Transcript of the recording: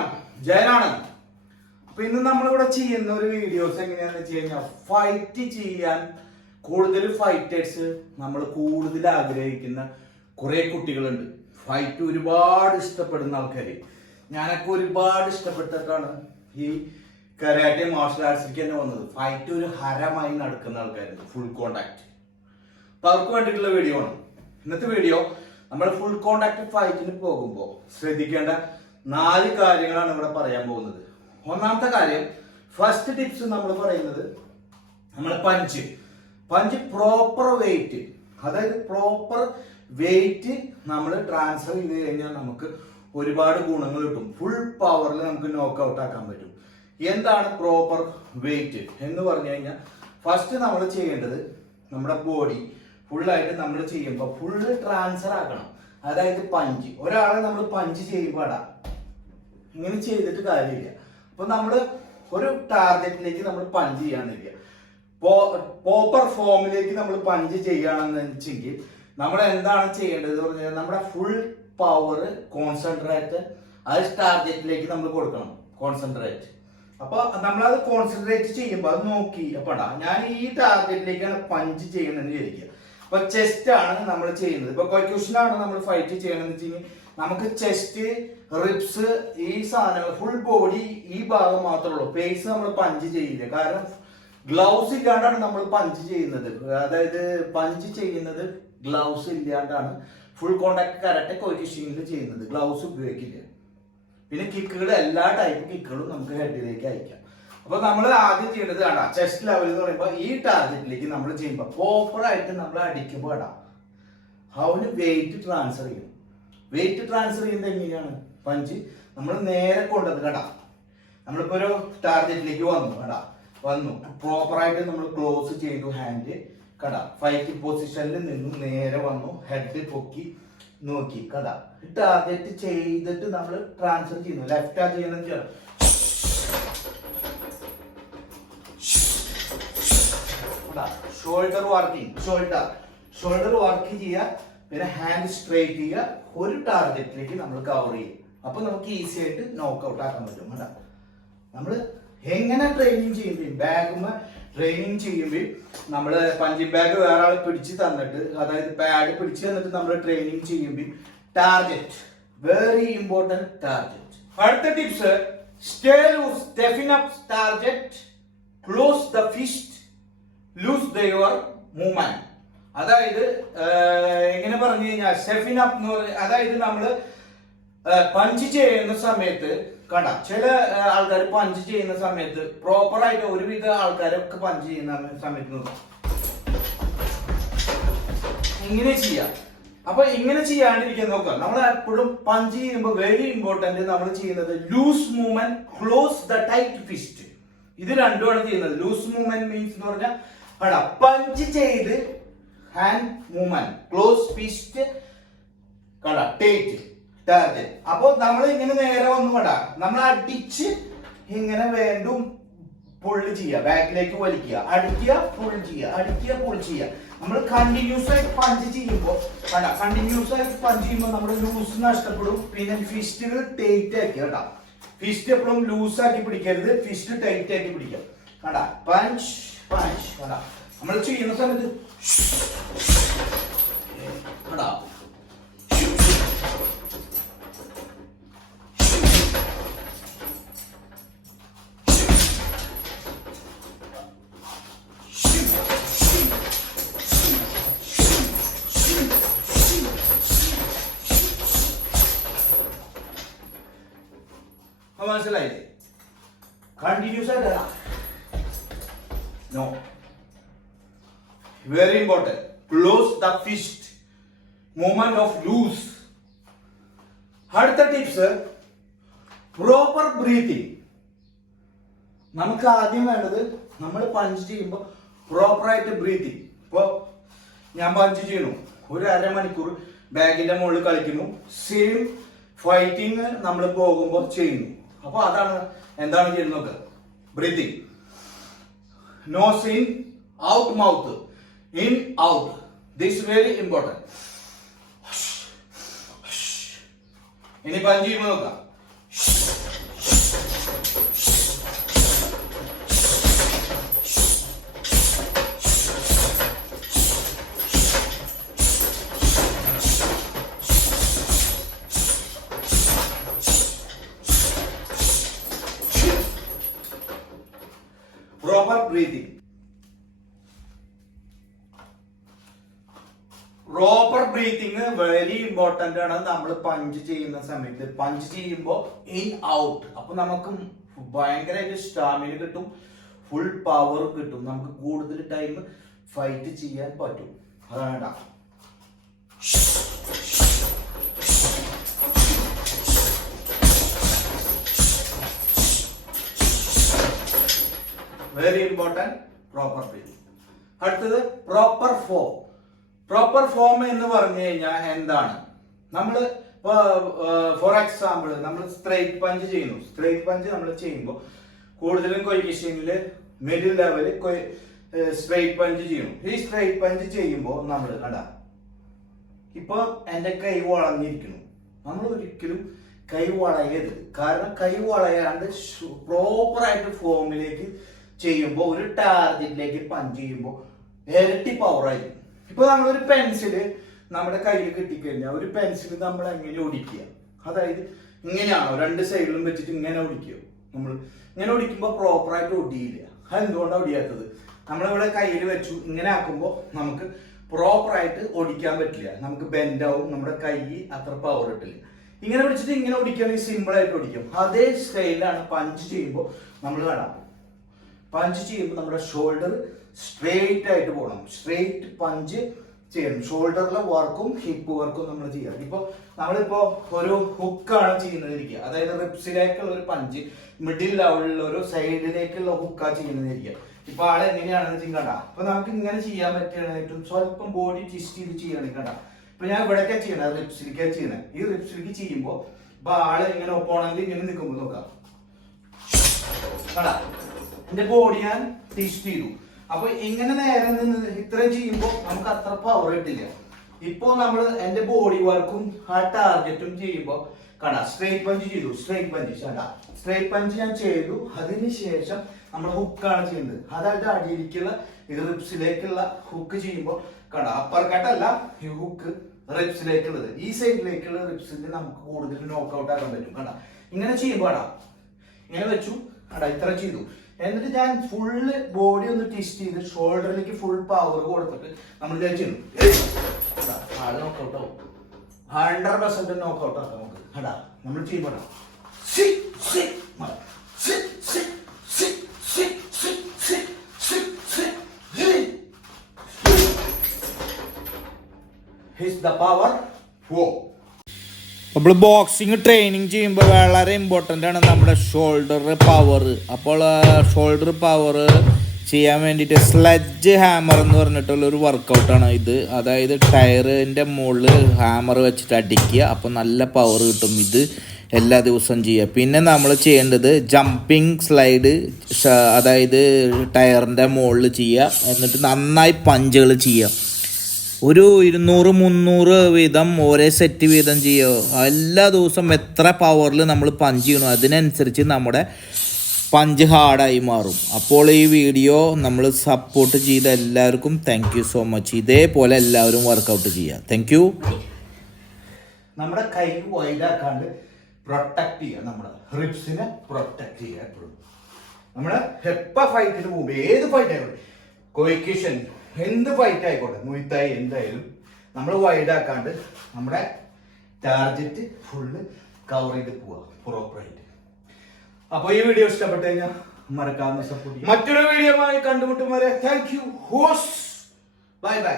നമസ്കാരം, ജയനാണ്. അപ്പൊ ഇന്ന് നമ്മളിവിടെ ചെയ്യുന്ന ഒരു വീഡിയോസ് എങ്ങനെയാണെന്ന് വെച്ച് കഴിഞ്ഞാൽ ഫൈറ്റ് ചെയ്യാൻ കൂടുതൽ ഫൈറ്റേഴ്സ് നമ്മൾ കൂടുതൽ ആഗ്രഹിക്കുന്ന കുറെ കുട്ടികളുണ്ട്. ഫൈറ്റ് ഒരുപാട് ഇഷ്ടപ്പെടുന്ന ആൾക്കാർ. ഞാനൊക്കെ ഒരുപാട് ഇഷ്ടപ്പെട്ടിട്ടാണ് ഈ കരാട്ടെ മാർഷൽ ആർട്സിലേക്ക് തന്നെ വന്നത്. ഫൈറ്റ് ഒരു ഹരമായി നടക്കുന്ന ആൾക്കാരുണ്ട്, ഫുൾ കോണ്ടാക്ട്. അപ്പൊ അവർക്ക് വേണ്ടിയിട്ടുള്ള വീഡിയോ ആണ് ഇന്നത്തെ വീഡിയോ. നമ്മൾ ഫുൾ കോണ്ടാക്ട് ഫൈറ്റിന് പോകുമ്പോൾ ശ്രദ്ധിക്കേണ്ട 4 കാര്യങ്ങളാണ് ഇവിടെ പറയാൻ പോകുന്നത്. ഒന്നാമത്തെ കാര്യം, ഫസ്റ്റ് ടിപ്സ് നമ്മൾ പറയുന്നത്, നമ്മൾ പഞ്ച് പ്രോപ്പർ വെയിറ്റ്, അതായത് പ്രോപ്പർ വെയിറ്റ് നമ്മൾ ട്രാൻസ്ഫർ ചെയ്ത് കഴിഞ്ഞാൽ നമുക്ക് ഒരുപാട് ഗുണങ്ങൾ കിട്ടും. ഫുൾ പവറിൽ നമുക്ക് നോക്ക് ഔട്ട് ആക്കാൻ പറ്റും. എന്താണ് പ്രോപ്പർ വെയിറ്റ് എന്ന് പറഞ്ഞു കഴിഞ്ഞാൽ, ഫസ്റ്റ് നമ്മൾ ചെയ്യേണ്ടത് നമ്മുടെ ബോഡി ഫുള്ളായിട്ട് നമ്മൾ ചെയ്യുമ്പോൾ ഫുള്ള് ട്രാൻസ്ഫർ ആക്കണം. അതായത് പഞ്ച്, ഒരാളെ നമ്മൾ പഞ്ച് ചെയ്യുമ്പോടാ ഇങ്ങനെ ചെയ്തിട്ട് കാര്യമില്ല. അപ്പൊ നമ്മൾ ഒരു ടാർഗറ്റിലേക്ക് നമ്മൾ പഞ്ച് ചെയ്യാന്നിരിക്കുക, പ്രോപ്പർ ഫോമിലേക്ക് നമ്മൾ പഞ്ച് ചെയ്യുകയാണെന്ന് വെച്ചെങ്കിൽ നമ്മൾ എന്താണ് ചെയ്യേണ്ടത് പറഞ്ഞാൽ, നമ്മുടെ ഫുൾ പവർ കോൺസെൻട്രേറ്റ് അത് ടാർഗറ്റിലേക്ക് നമ്മൾ കൊടുക്കണം. കോൺസെൻട്രേറ്റ്. അപ്പൊ നമ്മളത് കോൺസെൻട്രേറ്റ് ചെയ്യുമ്പോൾ അത് നോക്കി അപ്പടാ ഞാൻ ഈ ടാർഗറ്റിലേക്കാണ് പഞ്ച് ചെയ്യണമെന്ന് വിചാരിക്കുക. അപ്പൊ ചെസ്റ്റ് ആണ് നമ്മൾ ചെയ്യുന്നത്. ഇപ്പൊ ക്വസ്റ്റ്യനാണ് നമ്മൾ ഫൈറ്റ് ചെയ്യണമെന്ന് വെച്ച് കഴിഞ്ഞാൽ നമുക്ക് ചെസ്റ്റ്, റിബ്സ്, ഈ സാധനങ്ങൾ ഫുൾ ബോഡി ഈ ഭാഗം മാത്രമേ ഉള്ളൂ. ഫേസ് നമ്മൾ പഞ്ച് ചെയ്യില്ല, കാരണം ഗ്ലൗസ് ഇല്ലാണ്ടാണ് നമ്മൾ പഞ്ച് ചെയ്യുന്നത്. അതായത് പഞ്ച് ചെയ്യുന്നത് ഗ്ലൗസ് ഇല്ലാണ്ടാണ് ഫുൾ കോണ്ടാക്ട് കരാട്ടെ ക്വസ്റ്റ്യനിൽ ചെയ്യുന്നത്. ഗ്ലൗസ് ഉപയോഗിക്കില്ല. പിന്നെ കിക്കുകൾ, എല്ലാ ടൈപ്പ് കിക്കുകളും നമുക്ക് ഹെഡിലേക്ക് അയക്കാം. അപ്പൊ നമ്മൾ ആദ്യം ചെയ്യേണ്ടത് വേണ്ട, ചെസ്റ്റ് ലെവൽ എന്ന് പറയുമ്പോൾ ഈ ടാർഗറ്റിലേക്ക് നമ്മൾ ചെയ്യുമ്പോൾ പ്രോപ്പർ ആയിട്ട് നമ്മൾ അടിക്കുമ്പോൾ വേണ്ട അവന് വെയിറ്റ് ട്രാൻസ്ഫർ ചെയ്യും. വെയിറ്റ് ട്രാൻസ്ഫർ ചെയ്യുന്നത് എങ്ങനെയാണ്? പഞ്ച് നമ്മൾ നേരെ കൊണ്ടത് കേട്ടാ, നമ്മളിപ്പോ ഒരു ടാർഗറ്റിലേക്ക് വന്നു പ്രോപ്പറായിട്ട് നമ്മൾ ക്ലോസ് ചെയ്തു. ഹാൻഡ് കടാ ഫൈറ്റ് പൊസിഷനിൽ നിന്നും നേരെ വന്നു, ഹെഡ് പൊക്കി നോക്കി കടാ ടാർഗറ്റ് ചെയ്തിട്ട് നമ്മൾ ട്രാൻസ്ഫർ ചെയ്യുന്നു. ലെഫ്റ്റ് ആ ചെയ്യുന്നത് ഷോൾഡർ വർക്കിംഗ്, ഷോൾഡർ വർക്ക് ചെയ്യുക. പിന്നെ ഹാൻഡ് സ്ട്രൈറ്റ് ചെയ്യുക. ഒരു ടാർഗറ്റിലേക്ക് നമ്മൾ കവർ ചെയ്യും. അപ്പൊ നമുക്ക് ഈസി ആയിട്ട് നോക്ക് ഔട്ട് ആക്കാൻ പറ്റും. കേട്ടാ നമ്മൾ എങ്ങനെ ട്രെയിനിങ് ചെയ്യുമ്പോൾ, ബാഗുമ്മ ട്രെയിനിങ് ചെയ്യുമ്പോൾ നമ്മൾ പഞ്ചിങ് ബാഗ് വേറെ ആൾ പിടിച്ച് തന്നിട്ട്, അതായത് പാഡ് പിടിച്ച് തന്നിട്ട് നമ്മൾ ട്രെയിനിങ് ചെയ്യുമ്പോൾ ടാർഗറ്റ് വെരി ഇമ്പോർട്ടന്റ് ടാർഗറ്റ്. അടുത്ത tips, stay loose, stiffen up target, close the fist, loose your movement. അതായത് എങ്ങനെ പറഞ്ഞു കഴിഞ്ഞാൽ സ്റ്റിഫൻ അപ്പ് എന്ന് പറഞ്ഞ, അതായത് നമ്മള് പഞ്ച് ചെയ്യുന്ന സമയത്ത് കണ്ട ചില ആൾക്കാർ പഞ്ച് ചെയ്യുന്ന സമയത്ത് പ്രോപ്പർ ആയിട്ട്, ഒരുവിധ ആൾക്കാരൊക്കെ പഞ്ച് ചെയ്യുന്ന സമയത്ത് നോക്കാം ഇങ്ങനെ ചെയ്യാം. അപ്പൊ ഇങ്ങനെ ചെയ്യാണ്ടിരിക്കാൻ നോക്കാം. നമ്മൾ എപ്പോഴും പഞ്ച് ചെയ്യുമ്പോൾ വെരി ഇമ്പോർട്ടന്റ് നമ്മൾ ചെയ്യുന്നത് loose movement, close the tight fist. ഇത് രണ്ടുമാണ് ചെയ്യുന്നത്. ലൂസ് മൂവ്മെന്റ് മീൻസ് എന്ന് പറഞ്ഞാൽ പഞ്ച് ചെയ്ത് hand movement, close fist tight target. അപ്പൊ നമ്മൾ ഇങ്ങനെ നേരെ വന്നു നമ്മൾ അടിച്ച് ഇങ്ങനെ വീണ്ടും പുള്ള് ചെയ്യുക, ബാക്കിലേക്ക് വലിക്കുക, അടിക്കുക, പുൾ ചെയ്യുക, അടിക്കുക, പുൾ ചെയ്യുക. നമ്മൾ കണ്ടിന്യൂസ് ആയിട്ട് പഞ്ച് ചെയ്യുമ്പോൾ കണ്ടിന്യൂസ് ആയിട്ട് പഞ്ച് ചെയ്യുമ്പോൾ നമ്മുടെ ലൂസ് നഷ്ടപ്പെടും. പിന്നെ ഫിസ്റ്റുകൾ ടൈറ്റ് ആക്കി കേട്ടാ, ഫിസ്റ്റ് എപ്പോഴും ലൂസ് ആക്കി പിടിക്കരുത്, ഫിസ്റ്റ് ടൈറ്റ് ആക്കി പിടിക്കുക. കണ്ടാ പഞ്ച് പഞ്ച് കണ്ടാ നമ്മൾ ചെയ്യുന്ന സമയത്ത് കണ്ടാ മനസ്സിലായില്ലേ? കണ്ടിന്യൂസ് ആയിട്ട് നോ, very important. Close the fist, movement of loose. അടുത്ത ടിപ്സ്, പ്രോപ്പർ ബ്രീത്തിങ്. നമുക്ക് ആദ്യം വേണ്ടത്, നമ്മൾ പഞ്ച് ചെയ്യുമ്പോൾ പ്രോപ്പറായിട്ട് ബ്രീത്തിങ്. ഇപ്പോ ഞാൻ പഞ്ച് ചെയ്യണു, ഒരു അരമണിക്കൂർ ബാഗിന്റെ മുകളിൽ കളിക്കുന്നു, സെയിം ഫൈറ്റിങ് നമ്മൾ പോകുമ്പോൾ ചെയ്യുന്നു. അപ്പൊ അതാണ് എന്താണ് ചെയ്യുന്നത് നോക്കുക, breathing. Nose in, out mouth, in out. This very important. ഇനി പഞ്ച് ചെയ്യുമ്പോൾ നോക്കാം, breathing. Proper breathing very important ആണ്. നമ്മൾ പഞ്ച് ചെയ്യുന്ന സമയത്ത് പഞ്ച് ചെയ്യുമ്പോൾ ഇൻ ഔട്ട്, അപ്പൊ നമുക്ക് ഭയങ്കരമായിട്ട് സ്റ്റാമിന കിട്ടും, ഫുൾ പവർ കിട്ടും, നമുക്ക് കൂടുതൽ ടൈം ഫൈറ്റ് ചെയ്യാൻ പറ്റും. അതാണ് വെരി ഇമ്പോർട്ടന്റ് പ്രോപ്പർ ബ്രീത്തിങ്. അടുത്തത് പ്രോപ്പർ ഫോം. പ്രോപ്പർ ഫോം എന്ന് പറഞ്ഞു കഴിഞ്ഞാൽ എന്താണ്? നമ്മൾ ഫോർ എക്സാമ്പിൾ നമ്മൾ സ്ട്രൈറ്റ് പഞ്ച് ചെയ്യുന്നു. സ്ട്രൈറ്റ് പഞ്ച് നമ്മൾ ചെയ്യുമ്പോൾ കൂടുതലും കൊയിഷനിൽ മിഡിൽ ലെവല് സ്ട്രൈറ്റ് പഞ്ച് ചെയ്യുന്നു. ഈ സ്ട്രൈറ്റ് പഞ്ച് ചെയ്യുമ്പോൾ നമ്മൾ ഇപ്പൊ എന്റെ കൈ വളഞ്ഞിരിക്കുന്നു. നമ്മൾ ഒരിക്കലും കൈ വളയരുത്. കാരണം കൈ വളയാണ്ട് പ്രോപ്പർ ആയിട്ട് ഫോമിലേക്ക് ചെയ്യുമ്പോൾ ഒരു ടാർഗറ്റിലേക്ക് പഞ്ച് ചെയ്യുമ്പോൾ ഇരട്ടി പവർ ആയിരിക്കും. ഇപ്പൊ നമ്മളൊരു പെൻസില് നമ്മുടെ കയ്യിൽ കിട്ടിക്കഴിഞ്ഞാൽ ഒരു പെൻസിൽ നമ്മൾ എങ്ങനെ ഒടിക്കുക? അതായത് ഇങ്ങനെയാണോ രണ്ട് സൈഡിലും വെച്ചിട്ട് ഇങ്ങനെ ഒടിക്കുക? നമ്മൾ ഇങ്ങനെ ഒടിക്കുമ്പോൾ പ്രോപ്പറായിട്ട് ഒടിയില്ല. അതെന്തുകൊണ്ടാണ് ഒടിയാത്തത്? നമ്മളിവിടെ കയ്യിൽ വെച്ചു ഇങ്ങനെ ആക്കുമ്പോൾ നമുക്ക് പ്രോപ്പറായിട്ട് ഒടിക്കാൻ പറ്റില്ല. നമുക്ക് ബെൻഡാവും, നമ്മുടെ കൈ അത്ര പവർ കിട്ടില്ല. ഇങ്ങനെ പിടിച്ചിട്ട് ഇങ്ങനെ ഒടിക്കുകയാണെങ്കിൽ സിമ്പിൾ ആയിട്ട് ഒടിക്കും. അതേ സ്റ്റൈലാണ് പഞ്ച് ചെയ്യുമ്പോൾ നമ്മൾ കാണാം. പഞ്ച് ചെയ്യുമ്പോൾ നമ്മുടെ ഷോൾഡർ സ്ട്രെയിറ്റ് ആയിട്ട് പോകണം. സ്ട്രെയിറ്റ് പഞ്ച് ചെയ്യണം. ഷോൾഡറിലെ വർക്കും ഹിപ്പ് വർക്കും നമ്മൾ ചെയ്യണം. നമ്മളിപ്പോ ഒരു ഹുക്കാണ് ചെയ്യുന്നതിരിക്കുക, അതായത് റിപ്സിലേക്കുള്ള ഒരു പഞ്ച്, മിഡിൽ ലെവലിലുള്ള ഒരു സൈഡിലേക്കുള്ള ഹുക്കാണ് ചെയ്യുന്നതിരിക്കുക. ഇപ്പൊ ആളെ എങ്ങനെയാണെന്ന് ചെയ്യണ്ട. അപ്പൊ നമുക്ക് ഇങ്ങനെ ചെയ്യാൻ പറ്റുകയാണെങ്കിലും സ്വല്പം ബോഡി ട്വിസ്റ്റ് ചെയ്ത് ചെയ്യണം. കണ്ട, ഇപ്പൊ ഞാൻ ഇവിടേക്കാ ചെയ്യണത്, റിപ്സിലേക്കാ ചെയ്യണത്. ഈ റിപ്സിലേക്ക് ചെയ്യുമ്പോൾ ഇപ്പൊ ആളെ ഇങ്ങനെ ഒപ്പോണെങ്കിൽ ഇങ്ങനെ നിൽക്കുമ്പോൾ നോക്കാം. കണ്ടാ, എന്റെ ബോഡി ഞാൻ ട്വിസ്റ്റ് ചെയ്തു. അപ്പൊ ഇങ്ങനെ നേരെ നിന്ന് ഇത്രയും ചെയ്യുമ്പോൾ നമുക്ക് അത്ര പവർ കിട്ടില്ല. ഇപ്പൊ നമ്മൾ എന്റെ ബോഡി വർക്കും ആ ടാർഗറ്റും ചെയ്യുമ്പോൾ കാണാം, സ്ട്രേറ്റ് പഞ്ച് ചെയ്തു. സ്ട്രേറ്റ് പഞ്ച് സ്ട്രേറ്റ് പഞ്ച് ഞാൻ ചെയ്തു. അതിനുശേഷം നമ്മൾ ഹുക്കാണ് ചെയ്യുന്നത്. അതായത് അടിയിലേക്കുള്ള റിപ്സിലേക്കുള്ള ഹുക്ക് ചെയ്യുമ്പോൾ കാണാം, അപ്പർ കട്ടല്ല ഈ ഹുക്ക് റിപ്സിലേക്കുള്ളത്. ഈ സൈഡിലേക്കുള്ള റിപ്സിൽ നമുക്ക് കൂടുതൽ നോക്ക് ഔട്ട് ആക്കാൻ പറ്റും. കണ്ടാ, ഇങ്ങനെ ചെയ്യുമ്പോൾ ഇങ്ങനെ വെച്ചു, ഇത്ര ചെയ്തു. എന്നിട്ട് ഞാൻ ഫുള്ള് ബോഡി ഒന്ന് ട്വിസ്റ്റ് ചെയ്ത് ഷോൾഡറിലേക്ക് ഫുൾ പവർ കൊടുത്തിട്ട് നമ്മൾ ചെയ്യുന്നു. ആള് നോക്കൗട്ട് ആവും, 100% നോക്കൗട്ട് ആക്കാം നമുക്ക്. കണ്ടാ, നമ്മൾ ചെയ്യുമ്പോൾ the power flow. നമ്മൾ ബോക്സിങ് ട്രെയിനിങ് ചെയ്യുമ്പോൾ വളരെ ഇമ്പോർട്ടൻ്റ് ആണ് നമ്മുടെ ഷോൾഡർ പവർ. അപ്പോൾ ഷോൾഡർ പവർ ചെയ്യാൻ വേണ്ടിയിട്ട് സ്ലെഡ്ജ് ഹാമർ എന്ന് പറഞ്ഞിട്ടുള്ളൊരു വർക്കൗട്ടാണ് ഇത്. അതായത് ടയറിൻ്റെ മുകളിൽ ഹാമർ വെച്ചിട്ട് അടിക്കുക, അപ്പോൾ നല്ല പവർ കിട്ടും. ഇത് എല്ലാ ദിവസവും ചെയ്യുക. പിന്നെ നമ്മൾ ചെയ്യേണ്ടത് ജമ്പിങ് സ്ലൈഡ്, അതായത് ടയറിൻ്റെ മുകളിൽ ചെയ്യുക. എന്നിട്ട് നന്നായി പഞ്ചുകൾ ചെയ്യുക. ഒരു 200-300 വീതം ഓരോ സെറ്റ് വീതം ചെയ്യുക. എല്ലാ ദിവസവും എത്ര പവറിൽ നമ്മൾ പഞ്ച് ചെയ്യണോ അതിനനുസരിച്ച് നമ്മുടെ പഞ്ച് ഹാർഡായി മാറും. അപ്പോൾ ഈ വീഡിയോ നമ്മൾ സപ്പോർട്ട് ചെയ്ത എല്ലാവർക്കും താങ്ക് യു സോ മച്ച്. ഇതേപോലെ എല്ലാവരും വർക്കൗട്ട് ചെയ്യുക. Thank you. നമ്മുടെ കൈ വൈഡാക്കാണ്ട് പ്രൊട്ടക്ട് ചെയ്യുക, നമ്മുടെ റിബ്സിനെ പ്രൊട്ടക്ട് ചെയ്യുക. എപ്പോഴും നമ്മുടെ എപ്പോൾ ഫൈറ്റിന് പോകുമ്പോൾ, ഏത് ഫൈറ്റ് ആയിക്കോട്ടെ, കൊയിക്കേഷൻ എന്ത് ഫൈറ്റ് ആയിക്കോട്ടെ, മുയ്ത്തായി എന്തായാലും നമ്മൾ വൈഡാക്കാണ്ട് നമ്മുടെ ടാർഗറ്റ് ഫുള്ള് കവർ ചെയ്ത് പോവുക പ്രോപ്പറായിട്ട്. അപ്പൊ ഈ വീഡിയോ ഇഷ്ടപ്പെട്ടു കഴിഞ്ഞാൽ മറക്കാവുന്ന സപ്പോർട്ട്. മറ്റൊരു വീഡിയോ കണ്ടുമുട്ടും വരെ താങ്ക് യു. Bye bye.